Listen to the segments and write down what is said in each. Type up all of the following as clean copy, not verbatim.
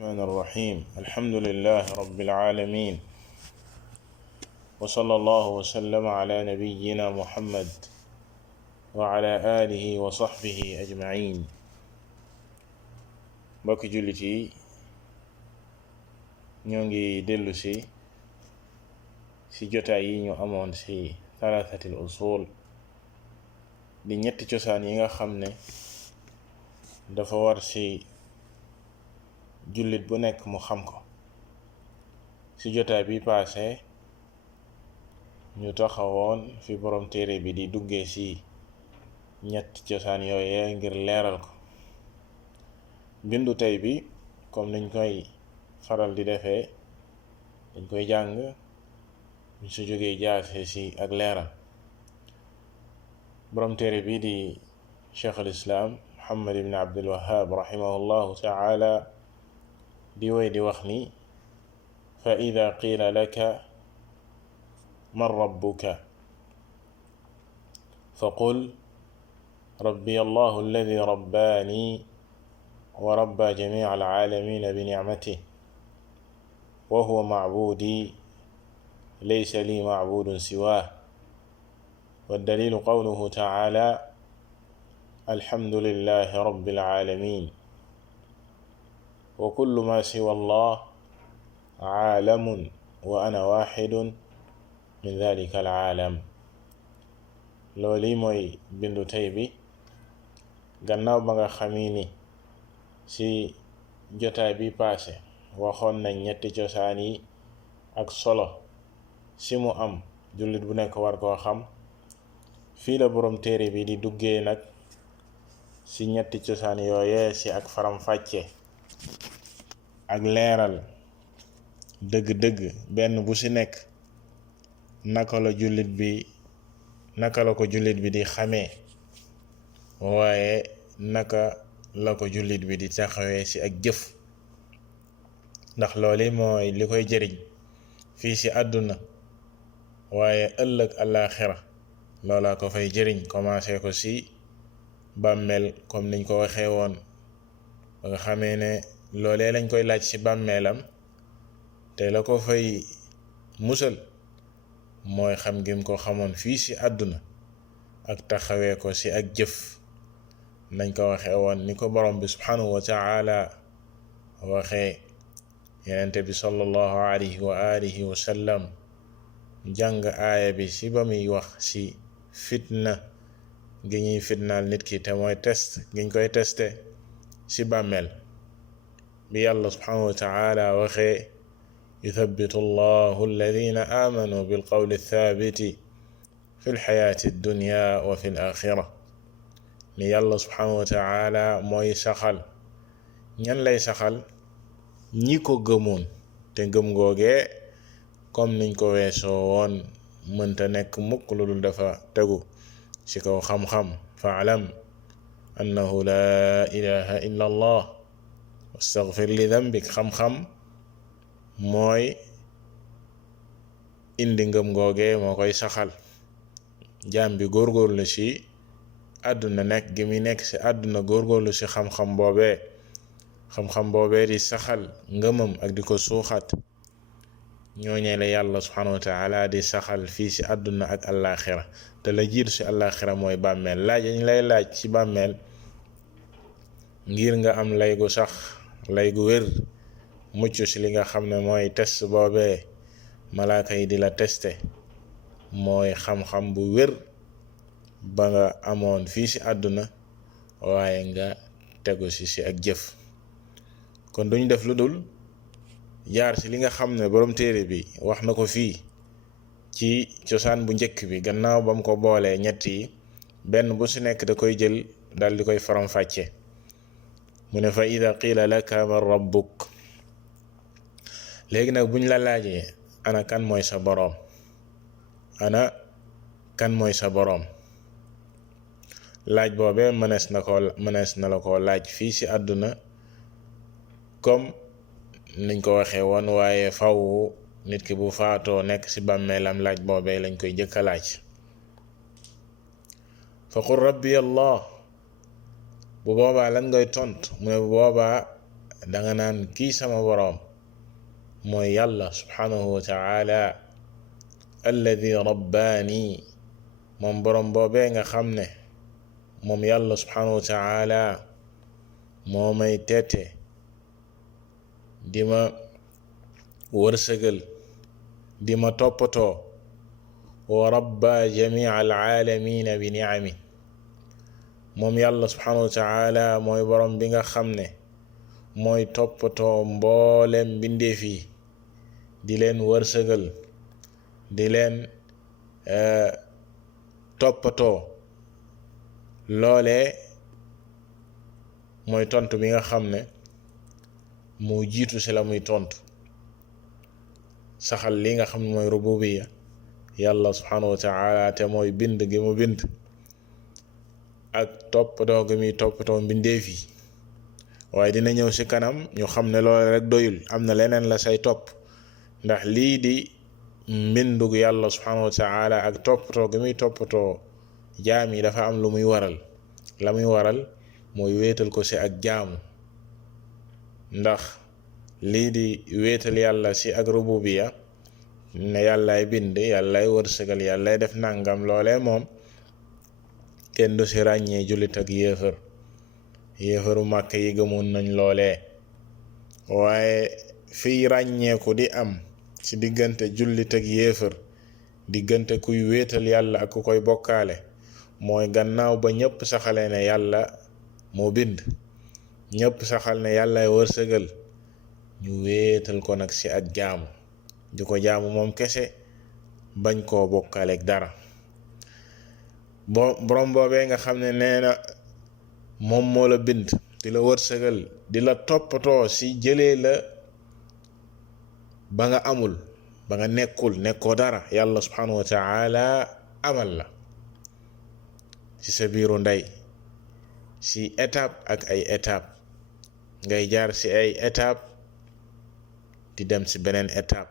الرحمن الرحيم الحمد لله رب العالمين وصلى الله وسلم على نبينا محمد وعلى آله وصحبه أجمعين mbokki jullit yi ñoo ngi dellu si jotaay yi ñu amoon si thalathatil usul di ñetti cosaan yi nga xam ne dafa war si jullit bu nekk mu xam ko. ci jotaay bi paase ñu taxawoon fi borom téere bi di duggee ci ñetti cosaan yooyee ngir leeral ko. bindu tey bi comme niñ koy faral di defee dañ koy jàng ñu su jógee jaase ci ak leeral. borom téere bi di cheikh al islam muhammad ibn abdul wahhab rahimahullahu ta'ala di way di wax ni fa ida qiila laka man rabbuka fa qul rabbi allahu alladi rabbaani wa rabba jamii alaalamina bi nicmatihi wa huwa macbuudi laysa li macbuudun siwaah waddalilu qawluhu tacaala alhamdulillahi rabbil aalamiin wa kullu ma siwa allah caalamun wa ana waaxidun min dalika alcaalam. loolu mooy bindu tey bi gannaaw ba nga xamee ni ci jotaay bi paase waxoon nañ ñetti cosaan yi ak solo ci mu am jullit bu nekk war koo xam. fii la boroom téere bi di duggee nag ci ñetti cosaan yooyee ci ak faram-fàcce ak leeral dëgg-dëgg benn bu ci nekk naka la ko jullit bi di xamee, waaye naka la ko jullit bi di taxawee ci ak jëf, ndax loolu mooy li koy jëriñ fii ci àdduna waaye ëllëg àllaaxira loola ko fay jëriñ. commencé ko ci bàmmeel comme niñ ko waxee woon ba nga xamee ne loolee lañ koy laaj ci bàmmeelam te la ko fay musal mooy xam ngim ko xamoon fii ci àdduna ak taxawee ko ci ak jëf. nañ ko waxee woon ni ko borom bi subhanahu wa ta'ala waxee yenente bi sallallahu alayhi wa alihi wa sallam jàng aaya bi ci ba muy wax ci fitna gi ñuy fitnaal nit ki te mooy test giñ koy testé ci bàmmeel bi yàlla subhanahu wa ta'ala waxee yuthabbitu allahu alladhina amanu bil qawli thabiti fi lxayaati dunya wa fi l axira. ni yàlla subhanahu wa ta'ala mooy saxal ñan lay saxal ñi ko gëmoon te gëm googee comme niñ ko weesoo woon mënta nekk mukk lu dul dafa tegu ci kaw xam-xam. fa'lam annahu la ilaha illa allah wastaghfir li dhanbik. xam-xam mooy indi ngëm googee moo koy saxal. jaam bi góorgóorlu ci àdduna nekk gi muy nekk ci àdduna góorgóorlu ci xam-xam boobee di saxal ngëmam ak di ko suuxat. ñooñee la yàlla subhanahu wa ta'ala di saxal fii ci àdduna ak àllaaxira te la jiitu ci àllaaxira mooy bàmmeel. laaj dañ lay laaj ci bàmmeel ngir nga am lay gu sax, lay gu wér, mucc ci li nga xam ne mooy test boobee malaaka yi di la teste, mooy xam-xam bu wér ba nga amoon fii ci àdduna waaye nga tegu ci ak jëf. kon duñ def lu dul jaar ci li nga xam ne borom téere bi wax na ko fii ci cosaan bu njëkk bi gannaaw ba mu ko boolee ñett yi benn bu ci nekk da koy jël dal di koy faram-fàcce. mu ne fa ida qiila laka man rabbuk. léegi nag buñ la laajee ana kan mooy sa boroom, laaj boobee mënees na la ko laaj fii ci àdduna comme niñ ko waxee woon, waaye faw nit ki bu faatoo nekk ci bàmmeelam laaj boobee lañ koy jëkka laaj. fa qul rabbi allah. bu boobaa lan ngay tontu mu ne bu boobaa danga naan kii sama boroom mooy yàlla subhanahu wa taala alladi rabbaani moom boroom boobee nga xam ne moom yàlla subhanahu wa taala moo may tette di ma wërsëgal di ma toppatoo wa rabba jamia alaalamina bi niami moom yàlla subhanahu wa taala mooy borom bi nga xam ne mooy toppatoo mboolem mbindeef yi di leen wërsëgal di leen toppatoo loolee mooy tontu bi nga xam ne moo jiitu ci la muy tontu saxal li nga xam ne mooy rububiya yàlla subhanahu wa taala te mooy bind gi mu bind ak toppatoo gi muy toppatoo mbindeef yi waaye dina ñëw ci kanam ñu xam ne loolu rek doyul am na leneen la say topp ndax lii di mbindug yàlla subhanahu wa taala ak toppatoo gi muy toppatoo jaam yi dafa am lu muy waral la muy waral mooy wéetal ko ci ak jaamu ndax lii di wéetal yàlla ci ak rububiya ne yàllaay bind yàllaay wërsëgal yàllaay def nangam loolee moom kenn du ci ràññee jullit ak yéefaru màkk yi gëmoon nañ loolee waaye fiy ràññeeku di am ci diggante jullit ak yéefar diggante kuy wéetal yàlla ak ku koy bokkaale mooy gannaaw ba ñépp saxale ne yàlla moo bind ñépp saxal ne yàllaay wërsëgal ñu wéetal ko nag ci ak jaamu di ko jaamu moom kese bañ koo bokkaaleek dara borom boobee nga xam ne nee na moom moo la bind di la wërsëgal di la toppatoo ci jëlee la ba nga amul ba nga nekkoo dara yàlla subhanahu wa taala amal la ci sa biiru ndey ci étape ak ay étape ngay jaar ci ay étape di dem ci beneen étape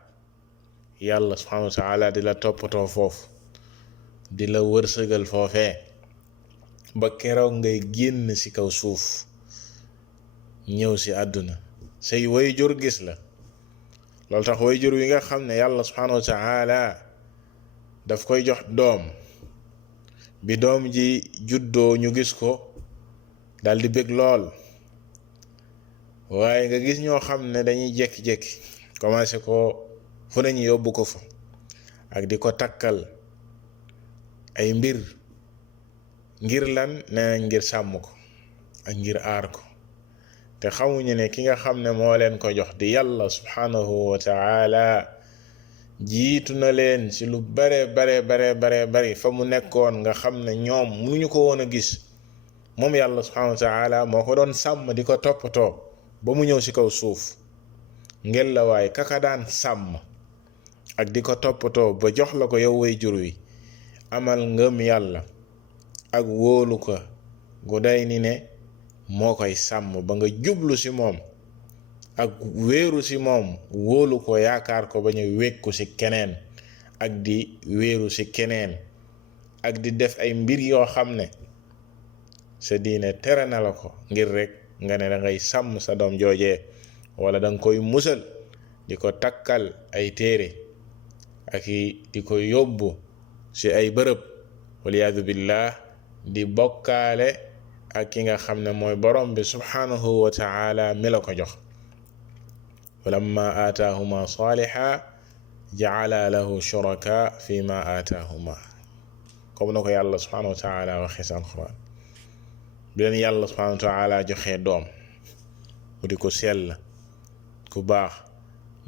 yàlla subhanahu wa taala di la toppatoo foofu di la wërsëgal foofee ba keroog ngay génn ci kaw suuf ñëw ci àdduna say waajur gis la loolu tax waajur wi nga xam ne yàlla subhanahu wa taala daf koy jox doom bi doom ji juddoo ñu gis ko dal di bëgg lool waaye nga gis ñoo xam ne dañuy jékki-jékki commencé ko fu nañu yóbbu ko fa ak di ko takkal ay mbir ngir lan nee nañ ngir sàmm ko ak ngir aar ko te xamuñu ne ki nga xam ne moo leen ko jox di yàlla subhanahu wa taala jiitu na leen ci lu bare fa mu nekkoon nga xam ne ñoom mënuñu ko woon a gis moom yàlla subhanahu wa taala moo ko doon sàmm di ko toppatoo ba mu ñëw ci kaw suuf ngel la waaye kaka daan sàmm ak di ko toppatoo ba jox la ko yow way jur wi amal ngëm yàlla ak wóolu ko gu day ni ne moo koy sàmm ba nga jublu ci moom ak wéeru ci moom wóolu ko yaakaar ko ba ñu wékku ci keneen ak di wéeru ci keneen ak di def ay mbir yoo xam ne sa diine tere na la ko ngir rek nga ne da ngay sàmm sa doom joojee wala danga koy musal di ko takkal ay téere ak di ko yóbbu ci ay bërëb waliyaadu billah di bokkaale ak ki nga xam ne mooy borom bi subhanahu wa taala mi la ko jox walamma aataahuma saaliha ja'ala lahu shuraka fi ma aataahuma comme na ko yàlla subhanahu wa taala waxee ci alquran bi leen yàlla subhanahu wa taala joxee doom mu di ko sell ku baax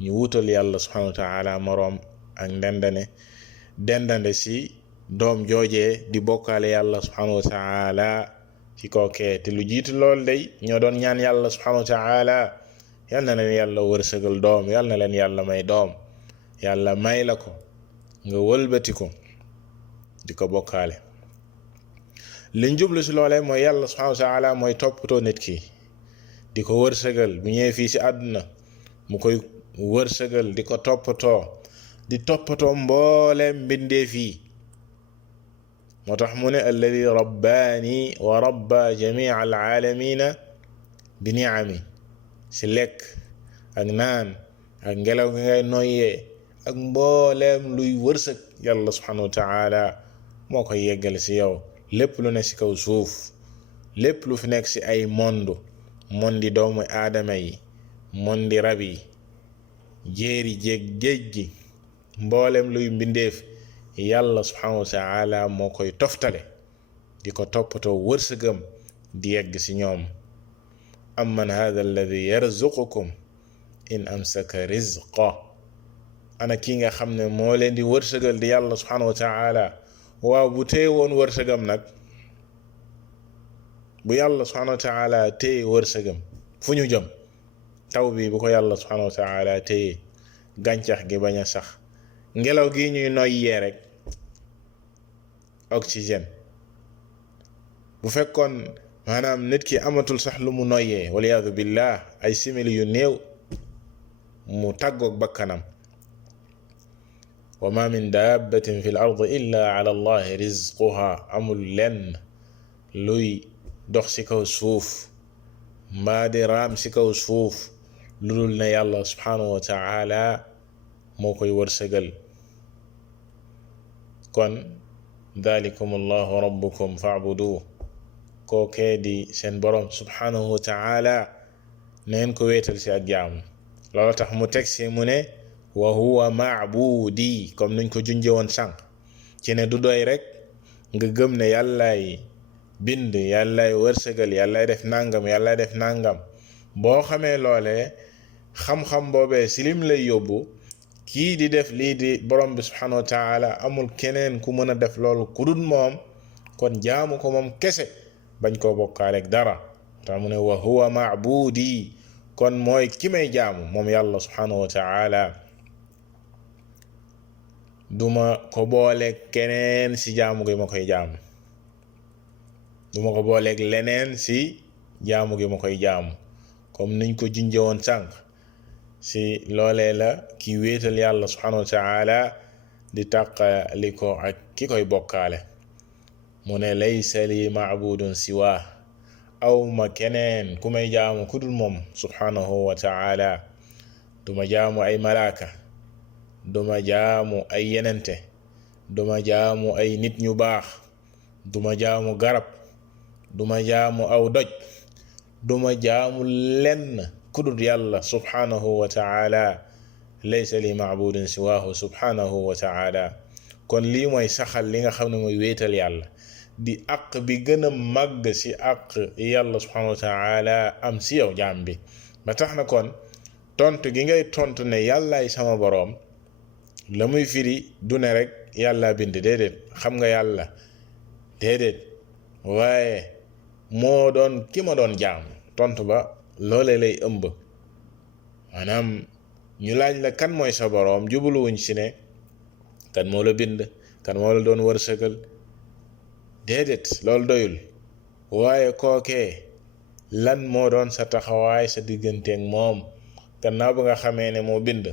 ñu wutal yàlla subhanahu wa taala moroom ak dendande ci doom joojee di bokkaale yàlla subhanahu wa taala ci kookee te lu jiitu lool day ñoo doon ñaan yàlla subhanahu wa taala yal na leen yàlla wërsëgal doom yal na leen yàlla may doom yàlla may la ko nga wëlbati ko di ko bokkaale liñ jublu ci loolee mooy yàlla subhanahu wa taala mooy toppatoo nit ki di ko wërsëgal bu ñëwee fii ci àdduna mu koy wërsëgal di ko toppatoo mbooleem mbindeef yi moo tax mu ne alladi rabbaani wa rabba jamia alaalamina bi niami si lekk ak naan ak ngelaw gi ngay noyyee ak mbooleem luy wërsëg yàlla subhanahu wa taala moo koy yeggale si yow. lépp lu ne si kaw suuf, lépp lu fi nekk si ay mondi doomu aadama yi, mondi rab yi, jéeri jéeg géej gi, mboolem luy mbindeef, yàlla subhanahu wa taala moo koy toftale di ko toppatoo wërsëgam di yegg si ñoom. amman hada alladi yarzuqukum in amsaka rizqa, ana kii nga xam ne moo leen di wërsëgal di yàlla subhanahu wa taala. waaw bu téye woon wërsëgam nag, bu yàlla subhanahu wa taala téye wërsëgam, fu ñu jëm? taw bi bu ko yàlla subhanahu wa taala téye, gàncax gi bañ a sax, ngelaw gi ñuy noyyee rek oxygène, bu fekkoon maanaam nit ki amatul sax lu mu noyyee waliyaadu billah, ay simili yu néew mu tàggoog bakkanam. wa ma min dabbatin fi l ard illa ala allahi rizquha, amul lenn luy dox ci kaw suuf mbaa di raam ci kaw suuf lu dul ne yàlla subhanahu wa taala moo koy wërsëgal. kon dalikum allahu rabbukum fa'buduhu, kookee di seen borom subhanahu wa taala neen ko wéetal ci ak jaamu. loolu tax mu teg ci mu ne wa huwa ma'budi, comme nuñ ko junje woon sànq ci ne du doy rek nga gëm ne yàllaay bind, yàllaay wërsëgal, yàllaay def nangam, yàllaay def nangam. boo xamee loolee, xam-xam boobee si lim lay yóbbu, kii di def lii di borom bi subhanahu wa taala amul keneen ku mën a def loolu ku dul moom, kon jaamu ko moom kese, bañ koo bokkaaleeg dara. tax mu ne wa huwa ma'budi, kon mooy ki may jaamu moom yàlla subhanahu wa taala. duma ko booleeg keneen si jaamu gi ma koy jaamu, duma ko booleeg leneen si jaamu gi ma koy jaamu. comme niñ ko junje woon sànq, si loolee la ki wéetal yàlla subhanahu wa taala di tàqali ko ak ki koy bokkaale. mu ne laysa li maabudun siwa, aw ma keneen ku may jaamu ku dul moom subhanahu wa taala. duma jaamu ay malaaka, duma jaamu ay yenente, duma jaamu ay nit ñu baax, duma jaamu garab, duma jaamu aw doj, duma jaamu lenn kudul yàlla subhanahu wa taala. laysa li maabudin siwahu subhanahu wa taala. kon lii mooy saxal li nga xam ne mooy wéetal yàlla, di àq bi gën a màgg si àq yàlla subhanahu wa taala am si yow jaam bi. ba tax na kon tontu gi ngay tontu ne yàllaay sama boroom, la muy firi du ne rek yàlla bind, déedéet. xam nga yàlla, déedéet, waaye moo doon ki ma doon jaam. tontu ba loole lay ëmb. maanaam ñu laaj la kan mooy sa boroom, jubluwuñ si ne kan moo la bind, kan moo la doon wërsëgal, déedéet, loolu doyul. waaye kookee lan moo doon sa taxawaay sa digganteeg moom gannaaw ba nga xamee ne moo bind,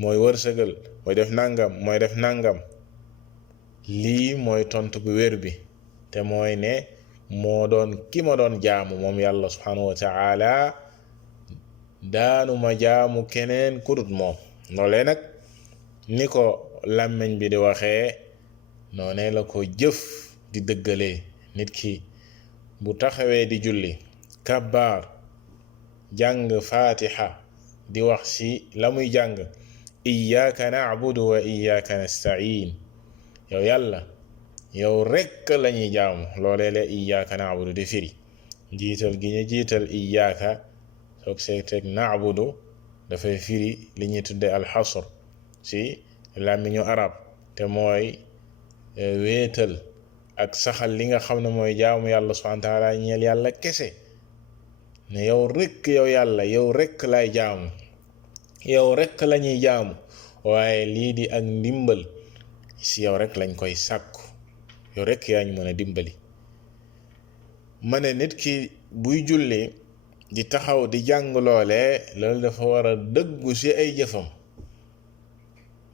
mooy wërsëgal, mooy def nangam, mooy def nangam. lii mooy tontu bu wér bi, te mooy ne moo doon ki ma doon jaamu moom yàlla subhanahu wa taala, daanuma jaamu keneen kudut moom. loolee nag ni ko làmmiñ bi di waxee, noonee la ko jëf di dëggalee. nit ki bu taxawee di julli, kabbaar, jàng fatiha, di wax si la muy jàng, iyyaka na'budu wa iyyaka nasta'in, yow yàlla yow rekk lañuy jaamu. loolee la iyyaka na'budu di firi. jiital gi ñu jiital iyyaka soog see teg na'budu dafay firi li ñuy tudde alxasr si làmmiñu arab, te mooy wéetal ak saxal li nga xam ne mooy jaamu yàlla subhanahu wa taala ñeel yàlla kese. ne yow rekk, yow yàlla, yow rekk lay jaamu, yow rekk lañuy jaamu. waaye lii di ak ndimbal si yow rekk lañ koy sàkku, yow rekk yaa ñu mën a dimbali. ma ne nit ki buy julli di taxaw di jàng loolee, loolu dafa war a dëggu si ay jëfam.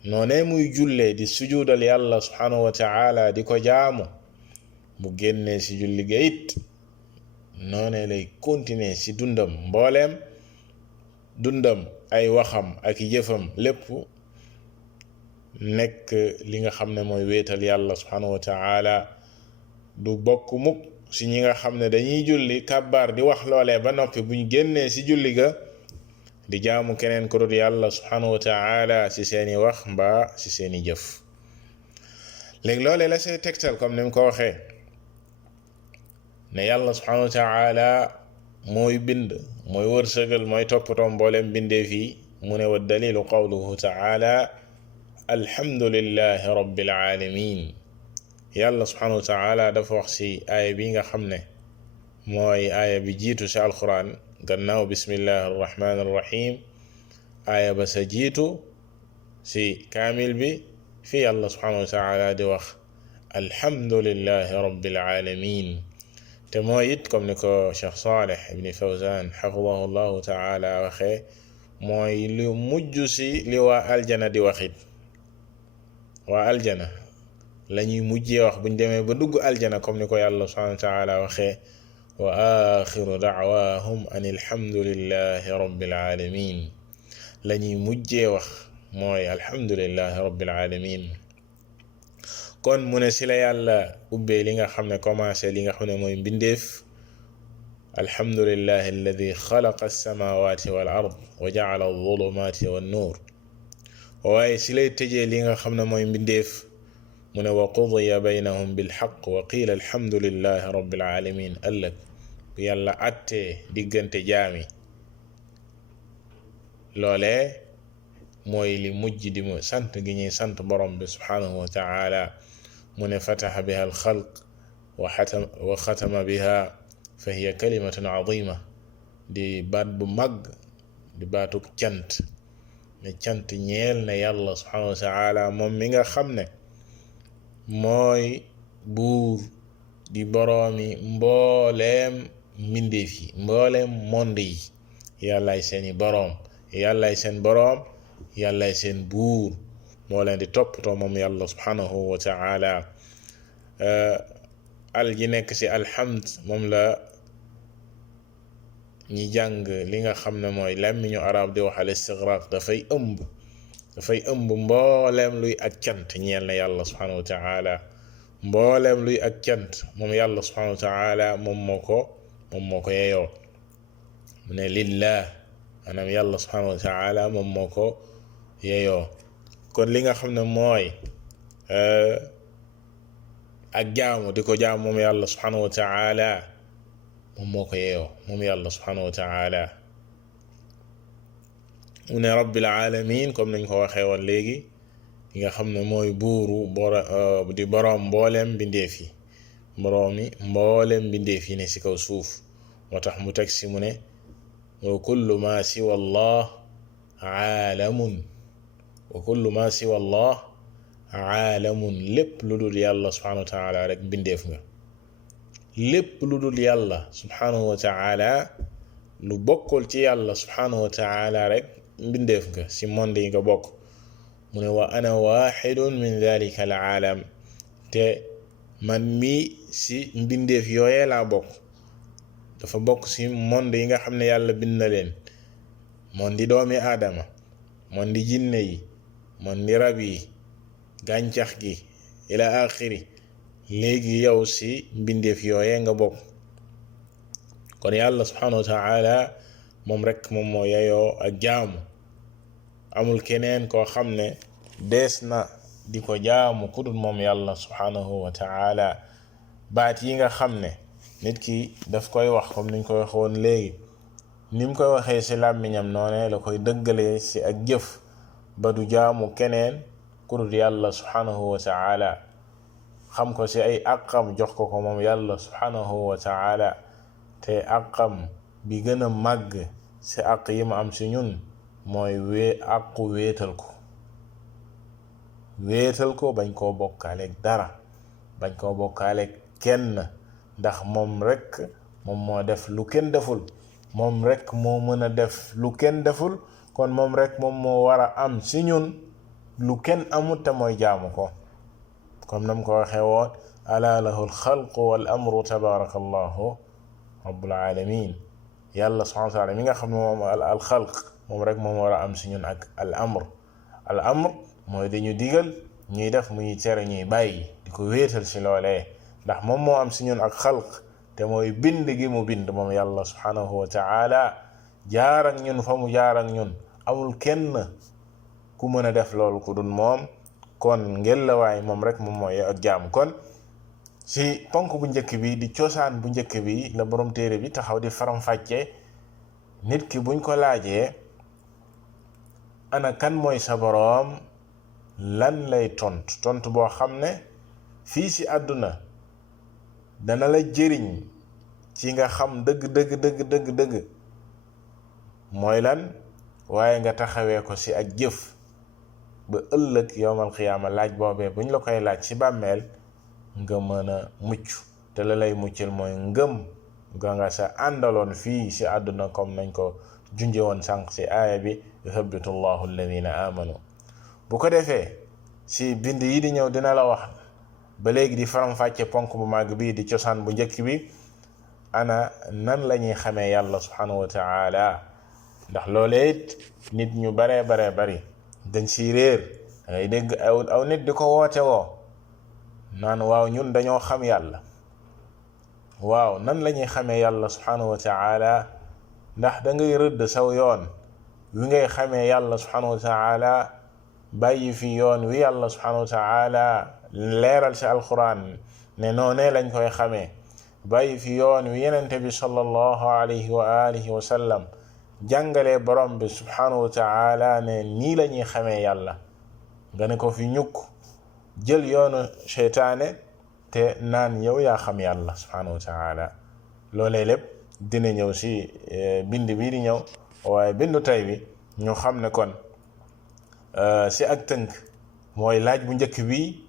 noonee muy jullee di sujudal yàlla subhanahu wa taala di ko jaamu, mu génnee si julli ga it noonee lay continuer si dundam mbooleem dundam ay waxam ak jëfam lépp nekk li nga xam ne mooy wéetal yàlla subhanahu wa taala du bokk mukk si ñi nga xam ne dañuy julli kàbbaar di wax loolee ba noppi buñ génnee si julli ga di jaamu keneen ku dul yàlla subhanahu wa taala si seeni wax mbaa si seeni jëf léegi loolee la say tegtal comme ni mu ko waxee ne yàlla subhanahu wa taala mooy bind mooy wërsëgal mooy toppatoo mboolem bindeef yi mu ne wa dalilu qawluhu taala alhamdulillahi rabbil alamin yàlla subhanahu wa taala dafa wax si aaya bi nga xam ne mooy aaya bi jiitu si alquran gannaaw bismillahi arrahmani arrahim aaya ba sa jiitu si kaamil bi fi yàlla subhanahu wa taala di wax alhamdulillahi rabbil alamin te mooy it comme ni ko Cheikh Saleh ibni Fawzan xafidahu llahu taala waxee mooy lu mujj si li waa aljana di waxit waa aljana la ñuy mujjee wax buñ demee ba dugg aljana comme ni ko yàlla subhanahu wa taala waxee wa axiru daawahum an alhamdulillahi rabbil alamin la ñuy mujjee wax mooy alhamdulillahi rabbil alamin kon mu ne si la yàlla ubbee li nga xam ne commencé li nga xam ne mooy mbindeef alhamdulillahi alladi xalaqa alsamawati wal ard wa jacala alzulumati wannuur waaye si lay tëjee li nga xam ne mooy mbindeef mu ne wa qudiya baynahum bilxaq wa qiila alhamdulillahi rabbil alamin ëllëg bu yàlla attee diggante jaami loolee mooy li mujj di mu sant gi ñuy sant borom bi subhanahu wa taala mu ne fataxa biha alxalq wa xatama biha fa hiya kalimatun azima di baat bu mag di baatuk cant ne cant ñeel na yàlla subhanahu wa taala moom mi nga xam ne mooy buur di boroomi mbooleem mbindeef yi mbooleem monde yi yàllaay seeni boroom yàllaay seen boroom yàllaay seen buur moo leen di toppatoo moom yàlla subhanahu wa taala al ji nekk ci alhamd moom la ñi jàng li nga xam ne mooy làmmiñu arab di wax al istigraq dafay ëmb mbooleem luy ak cant ñeel na yàlla subhanahu wa taala mbooleem luy ak cant moom yàlla subhanahu wa taala moom moo ko yeyoo mu ne lillah maanaam yàlla subhanahu wa taala moom moo ko yeyoo kon li nga xam ne mooy ak jaamu di ko jaamu moom yàlla subhanahu wa taala moom moo ko yeyoo moom yàlla subhanahu wa taala mu ne rabbil alamin comme nañ ko waxee woon léegi li nga xam ne mooy buuru di boroom mbooleem bindeef yi mbooleem bindeef yi ne ci kaw suuf moo tax mu teg si mu ne wa kullu ma siwa allah aalamun wa kullu ma siwa allah aalamun lépp lu dul yàlla subhanahu wa taala rek bindeef nga lépp lu dul yàlla subhanahu wa taala lu bokkul ci yàlla subhanahu wa taala rek mbindeef nga si monde yi nga bokk mu ne wa ana waxidun min dalika al aalam te man mii si mbindeef yooyee laa bokk dafa bokk si monde yi nga xam ne yàlla bind na leen monde doomi aadama monde jinne yi monde rab yi gàncax gi ila axiri léegi yow si mbindeef yooyee nga bokk kon yàlla subhanahu wa taala moom rek moom moo yeyoo ak jaamu amul keneen koo xam ne dees na di ko jaamu ku dul moom yàlla subhanahu wa taala baat yi nga xam ne nit ki daf koy wax comme niñ koy waxoon léegi ni mu koy waxee ci làmmiñam noone la koy dëggalee ci ak jëf ba du jaamu keneen ku dul yàlla subhanahu wa taala xam ko ci ay àqam jox ko moom yàlla subhanahu wa taala te àqam bi gën a màgg ci àq yi mu am ci ñun mooy àqu wéetal ko bañ koo bokkaaleeg dara bañ koo bokkaaleeg kenn ndax moom rek moom moo def lu kenn deful moom rek moo mën a def lu kenn deful kon moom rek moom moo war a am ci ñun lu kenn amul te mooy jaamu ko comme nam ko waxee woon ala lahu alxalqu wal amru tabaraka allahu rabbul alamin yàlla subhanahu wa taala mi nga xam ne moom alxalq moom rek moom war a am si ñun ak al amr mooy dañu digal ñuy def muy tere ñuy bàyyi di ko wéetal si loolee ndax moom moo am si ñun ak xalq te mooy bind gi mu bind moom yàlla subhanahu wa taala jaar ak ñun fa mu jaar ak ñun amul kenn ku mën a def loolu ku dul moom kon ngelawaay moom rek moom mooy ak jaam kon si ponk bu njëkk bi di cosaan bu njëkk bi la borom téere bi taxaw di faram-fàcce nit ki buñ ko laajee ana kan mooy sa boroom lan lay tontu boo xam ne fii si àdduna dana la jëriñ ci nga xam dëgg mooy lan waaye nga taxawee ko si ak jëf ba ëllëg yowmal xiyaama laaj boobee buñ la koy laaj si bàmmeel nga mën a mucc te la lay muccal mooy ngëm nga sa àndaloon fii si àdduna comme nañ ko junje woon sànq si aaya bi yuthabbitu llahu alladina amanu bu ko defee si bind yi di ñëw dina la wax ba léegi di faram-fàcce ponk bu màgg bii di cosaan bu njëkk bi ana nan la ñuy xamee yàlla subhanahu wa taala ndax loolee it nit ñu baree bari dañ si réer dangay dégg aw nit di ko woote woo naan waaw ñun dañoo xam yàlla waaw nan la ñuy xamee yàlla subhanahu wa taala ndax da ngay rëdd saw yoon wi ngay xamee yàlla subhanahu wa taala bàyyi fi yoon wi yàlla subhanahu wa taala leeral si alquran ne noonee lañ koy xamee bàyyi fi yoon wi yenente bi sallallahu alayhi wa alihi wa sallam jàngalee borom bi subhanahu wa taala ne nii la ñuy xamee yàlla nga ne ko fi ñukk jël yoonu seytaane te naan yow yaa xam yàlla subhanahu wa taala loolee lépp dina ñëw si bind bii di ñëw waaye bindu tey bi ñu xam ne kon si ak tënk mooy laaj bu njëkk bi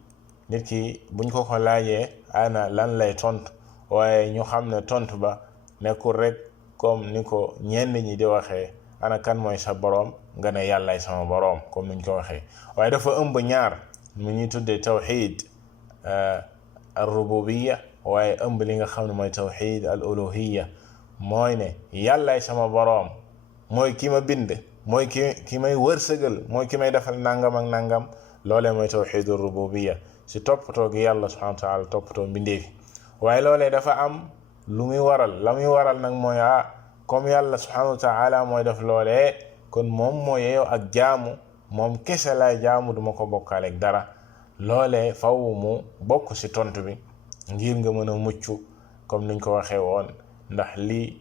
nit ki buñ ko laajee ana lan lay tontu waaye ñu xam ne tontu ba nekkul rek comme ni ko ñenn ñi di waxee ana kan mooy sa boroom nga ne yàllaay sama boroom comme niñ ko waxee waaye dafa ëmb ñaar mu ñuy tuddee tawxid al rububiya waaye ëmb li nga xam ne mooy tawxid al uluhiya mooy ne yàllaay sama boroom mooy ki ma bind mooy ki may wërsëgal mooy ki may defal nangam ak nangam loolee mooy tawxid al rububiya si toppatoo gi yàlla subhanahu wa taala toppatoo mbindeefi waaye loolee dafa am lu muy waral la muy waral nag mooy comme yàlla subhanahu wa taala mooy def loolee kon moom moo yeeyoo ak jaamu moom kese laay jaamu duma ko bokkaaleeg dara loolee faw mu bokk si tontu bi ngir nga mën a mucc comme niñ ko waxee woon ndax li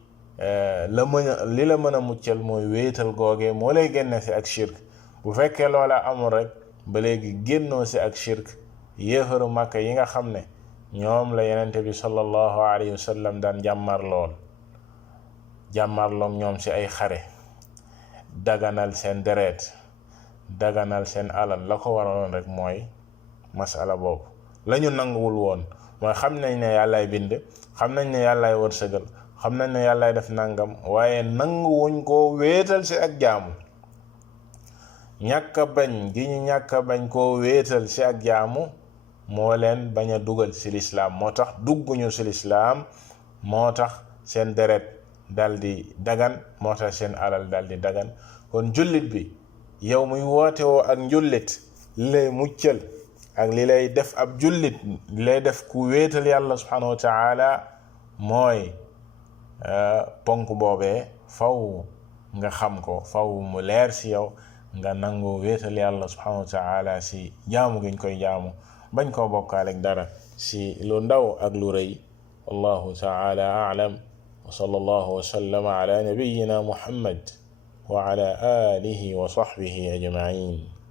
la mën a muccal mooy wéetal googee moo lay génne si ak shirk bu fekkee loola amul rek ba léegi génnoo si ak shirk yéefaru màkka yi nga xam ne ñoom la yenente bi sallallahu alayhi wa sallam daan jàmmarloom ñoom si ay xare daganal seen deret daganal seen alal la ko waraloon rek mooy masala boobu la ñu nanguwul woon mooy xam nañ ne yàllaay bind xam nañ ne yàllaay wërsëgal xam nañ ne yàllaay def nangam waaye nanguwuñ koo wéetal si ak jaamu ñàkk a bañ gi ñu ñàkk a bañ koo wéetal si ak jaamu moo leen bañ a dugal si lislaam moo tax dugguñu si lislaam moo tax seen deret dal di dagan moo tax seen alal dal di dagan kon jullit bi yow muy woote woo ak njullit li lay muccal ak li lay def ab jullit li lay def ku wéetal yàlla subhanahu wa taala mooy ponk boobee faw nga xam ko faw mu leer si yow nga nangoo wéetal yàlla subhanahu wa taala si jaamu giñ koy jaamu bañ koo bokkaaleeg dara si lu ndaw ak lu rëy wallahu taala a'lam wa sallallahu wa sallama ala nabiyyina muhammad wa ala alihi wa sahbihi ajma'in